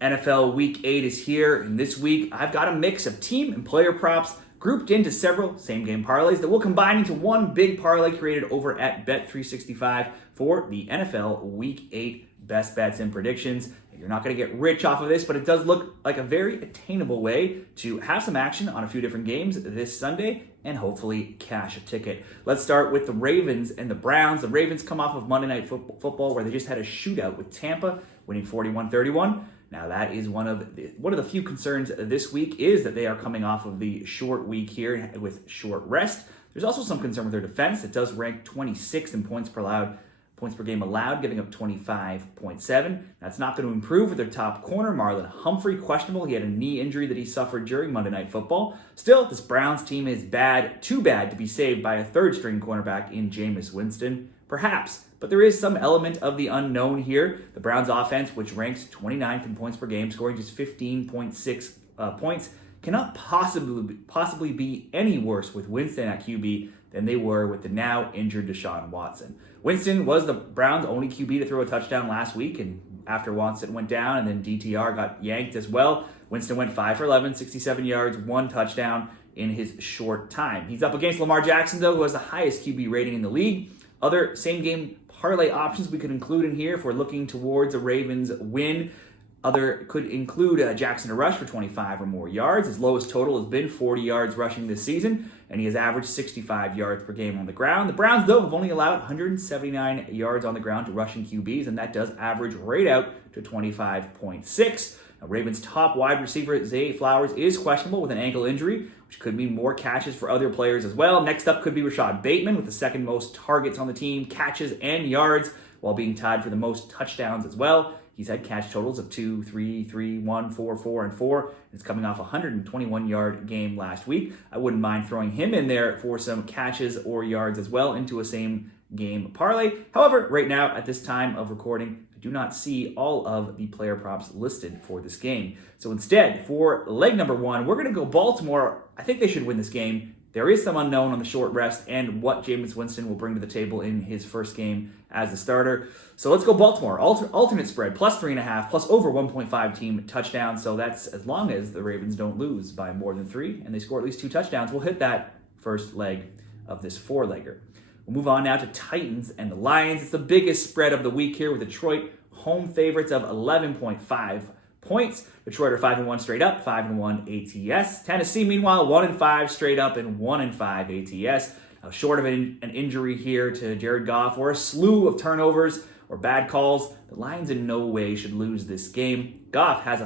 NFL Week 8 is here, and this week I've got a mix of team and player props grouped into several same-game parlays that will combine into one big parlay created over at Bet365 for the NFL Week 8 best bets and predictions. You're not going to get rich off of this, but it does look like a very attainable way to have some action on a few different games this Sunday and hopefully cash a ticket. Let's start with the Ravens and the Browns. The Ravens come off of Monday Night Football where they just had a shootout with Tampa, winning 41-31. Now that is one of the few concerns this week is that they are coming off of the short week here with short rest. There's also some concern with their defense. It does rank 26 in points per game allowed, giving up 25.7. That's not going to improve with their top corner, Marlon Humphrey, questionable. He had a knee injury that he suffered during Monday Night Football. Still, this Browns team is too bad to be saved by a third-string cornerback in Jameis Winston. Perhaps, but there is some element of the unknown here. The Browns offense, which ranks 29th in points per game, scoring just 15.6 points, cannot possibly be any worse with Winston at QB than they were with the now injured Deshaun Watson. Winston was the Browns' only QB to throw a touchdown last week, and after Watson went down and then DTR got yanked as well, Winston went 5 for 11, 67 yards, 1 touchdown in his short time. He's up against Lamar Jackson, though, who has the highest QB rating in the league. Other same-game parlay options we could include in here if we're looking towards a Ravens win. Other could include Jackson to rush for 25 or more yards. His lowest total has been 40 yards rushing this season, and he has averaged 65 yards per game on the ground. The Browns, though, have only allowed 179 yards on the ground to rushing QBs, and that does average right out to 25.6. Now, Ravens' top wide receiver, Zay Flowers, is questionable with an ankle injury, which could mean more catches for other players as well. Next up could be Rashad Bateman with the second most targets on the team, catches and yards, while being tied for the most touchdowns as well. He's had catch totals of 2, 3, 3, 1, 4, 4, and 4. It's coming off a 121-yard game last week. I wouldn't mind throwing him in there for some catches or yards as well into a same-game parlay. However, right now, at this time of recording, I do not see all of the player props listed for this game. So instead, for leg number 1, we're going to go Baltimore. I think they should win this game. There is some unknown on the short rest and what Jameis Winston will bring to the table in his first game as a starter. So let's go Baltimore. Alternate spread, plus 3.5, plus over 1.5 team touchdowns. So that's as long as the Ravens don't lose by more than 3 and they score at least 2 touchdowns. We'll hit that first leg of this 4-legger. We'll move on now to Titans and the Lions. It's the biggest spread of the week here with Detroit home favorites of 11.5 points. Detroit are 5-1 straight up, 5-1 ATS. Tennessee, meanwhile, 1-5 straight up and 1-5 ATS. Now, short of an injury here to Jared Goff or a slew of turnovers or bad calls, the Lions in no way should lose this game. Goff has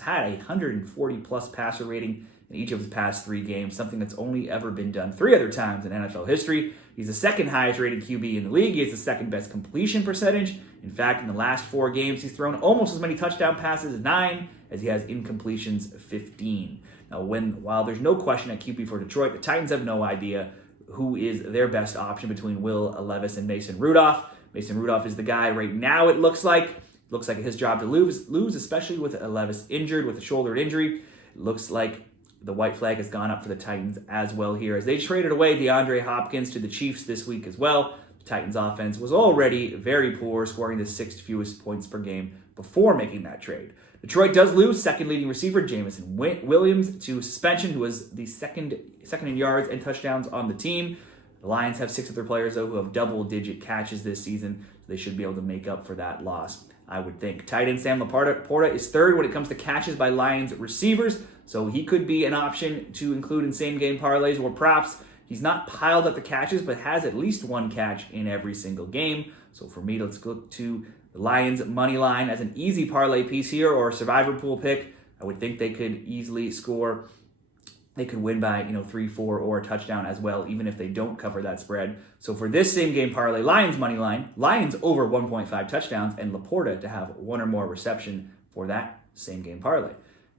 had a 140-plus passer rating in each of his past 3 games, something that's only ever been done 3 other times in NFL history. He's the second highest rated QB in the league. He has the second best completion percentage. In fact, in the last 4 games, he's thrown almost as many touchdown passes, 9, as he has incompletions, 15. Now, while there's no question at QB for Detroit, the Titans have no idea who is their best option between Will Levis and Mason Rudolph. Mason Rudolph is the guy right now, it looks like. Looks like his job to lose, especially with Levis injured with a shoulder injury. It looks like the white flag has gone up for the Titans as well here as they traded away DeAndre Hopkins to the Chiefs this week as well. The Titans offense was already very poor, scoring the 6th fewest points per game before making that trade. Detroit does lose second leading receiver Jameson Williams to suspension, who was the second in yards and touchdowns on the team. The Lions have 6 of their players, though, who have double-digit catches this season, so they should be able to make up for that loss, I would think. Tight end Sam Laporta is 3rd when it comes to catches by Lions receivers, so he could be an option to include in same-game parlays or props. He's not piled up the catches, but has at least 1 catch in every single game. So for me, let's look to the Lions money line as an easy parlay piece here or a survivor pool pick. I would think they could easily score. They could win by 3, 4, or a touchdown as well, even if they don't cover that spread. So for this same game parlay, Lions money line, Lions over 1.5 touchdowns, and Laporta to have 1 or more reception for that same game parlay.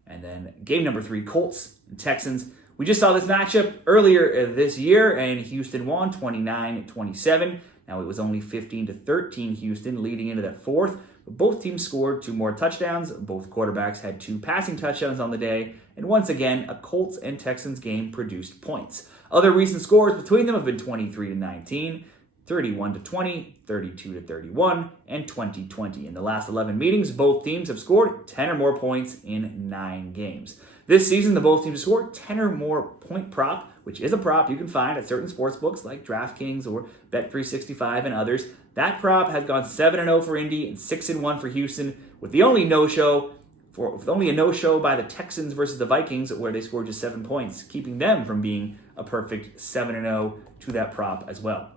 And then game number 3, Colts and Texans. We just saw this matchup earlier this year, and Houston won 29-27. Now it was only 15-13 Houston leading into that 4th. But both teams scored 2 more touchdowns. Both quarterbacks had 2 passing touchdowns on the day. And once again, a Colts and Texans game produced points. Other recent scores between them have been 23-19, 31-20, 32-31, and 20-20. In the last 11 meetings, both teams have scored 10 or more points in 9 games. This season, the both teams have scored 10 or more point prop, which is a prop you can find at certain sports books like DraftKings or Bet365 and others. That prop has gone 7-0 for Indy and 6-1 for Houston, with only a no-show by the Texans versus the Vikings, where they scored just 7 points, keeping them from being a perfect 7-0 to that prop as well.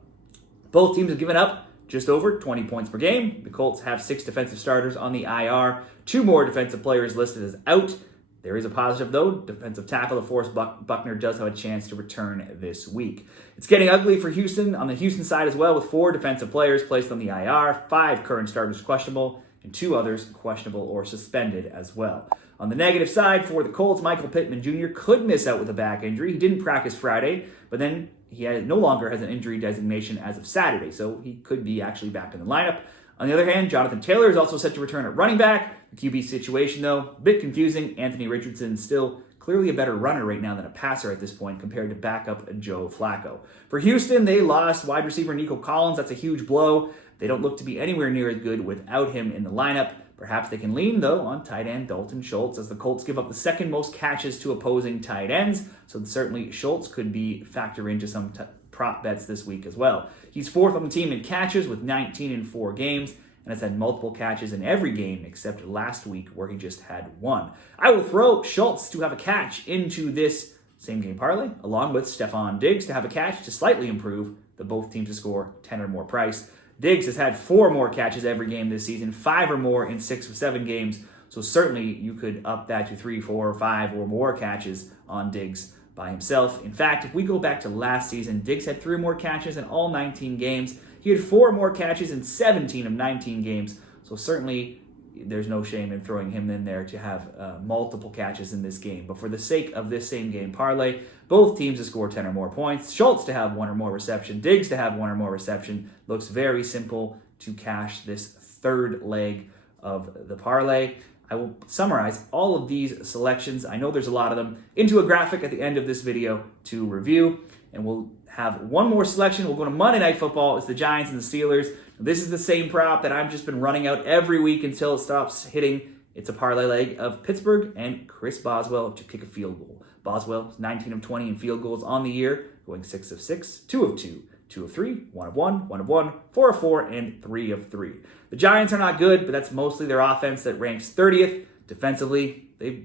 Both teams have given up just over 20 points per game. The Colts have 6 defensive starters on the IR, 2 more defensive players listed as out. There is a positive, though. Defensive tackle DeForest Buckner does have a chance to return this week. It's getting ugly for Houston on the Houston side as well, with 4 defensive players placed on the IR, 5 current starters questionable, and 2 others questionable or suspended as well. On the negative side for the Colts, Michael Pittman Jr. could miss out with a back injury. He didn't practice Friday, but then he no longer has an injury designation as of Saturday, so he could be actually back in the lineup. On the other hand, Jonathan Taylor is also set to return at running back. The QB situation, though, a bit confusing. Anthony Richardson still clearly a better runner right now than a passer at this point compared to backup Joe Flacco. For Houston, they lost wide receiver Nico Collins. That's a huge blow. They don't look to be anywhere near as good without him in the lineup. Perhaps they can lean, though, on tight end Dalton Schultz, as the Colts give up the second most catches to opposing tight ends. So certainly Schultz could be factor into some prop bets this week as well. He's 4th on the team in catches with 19 in 4 games, and has had multiple catches in every game except last week where he just had 1. I will throw Schultz to have a catch into this same game parlay, along with Stephon Diggs to have a catch to slightly improve the both teams to score 10 or more price. Diggs has had 4 more catches every game this season, 5 or more in 6 of 7 games, so certainly you could up that to 3, 4, 5 or more catches on Diggs by himself. In fact, if we go back to last season, Diggs had 3 more catches in all 19 games. He had 4 more catches in 17 of 19 games, so certainly there's no shame in throwing him in there to have multiple catches in this game. But for the sake of this same game parlay, both teams to score 10 or more points, Schultz to have 1 or more reception, Diggs to have 1 or more reception. Looks very simple to cash this third leg of the parlay. I will summarize all of these selections, I know there's a lot of them, into a graphic at the end of this video to review. And we'll have one more selection. We'll go to Monday Night Football. It's the Giants and the Steelers. This is the same prop that I've just been running out every week until it stops hitting. It's a parlay leg of Pittsburgh and Chris Boswell to kick a field goal. Boswell is 19 of 20 in field goals on the year, going 6 of 6, 2 of 2, 2 of 3, 1 of 1, 1 of 1, 4 of 4, and 3 of 3. The Giants are not good, but that's mostly their offense that ranks 30th. Defensively, they're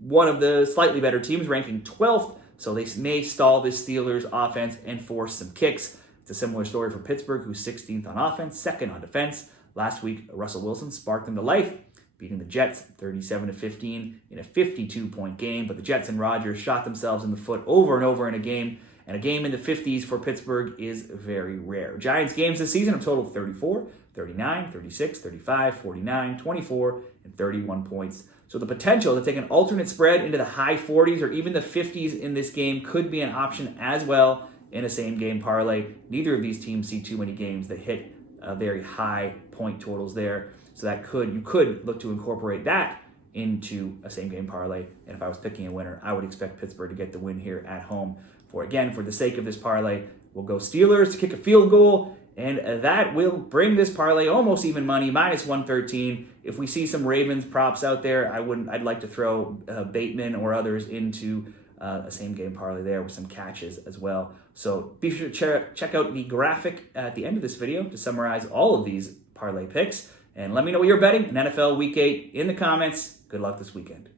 one of the slightly better teams, ranking 12th, so they may stall this Steelers offense and force some kicks. It's a similar story for Pittsburgh, who's 16th on offense, 2nd on defense. Last week, Russell Wilson sparked them to life, beating the Jets 37-15 in a 52-point game. But the Jets and Rodgers shot themselves in the foot over and over in a game, and a game in the 50s for Pittsburgh is very rare. Giants games this season have totaled 34, 39, 36, 35, 49, 24, and 31 points. So the potential to take an alternate spread into the high 40s or even the 50s in this game could be an option as well in a same-game parlay. Neither of these teams see too many games that hit very high point totals there. So that you could look to incorporate that into a same-game parlay. And if I was picking a winner, I would expect Pittsburgh to get the win here at home. For the sake of this parlay, we'll go Steelers to kick a field goal, and that will bring this parlay almost even money, minus 113. If we see some Ravens props out there, I'd like to throw Bateman or others into a same-game parlay there with some catches as well. So be sure to check out the graphic at the end of this video to summarize all of these parlay picks. And let me know what you're betting in NFL Week 8 in the comments. Good luck this weekend.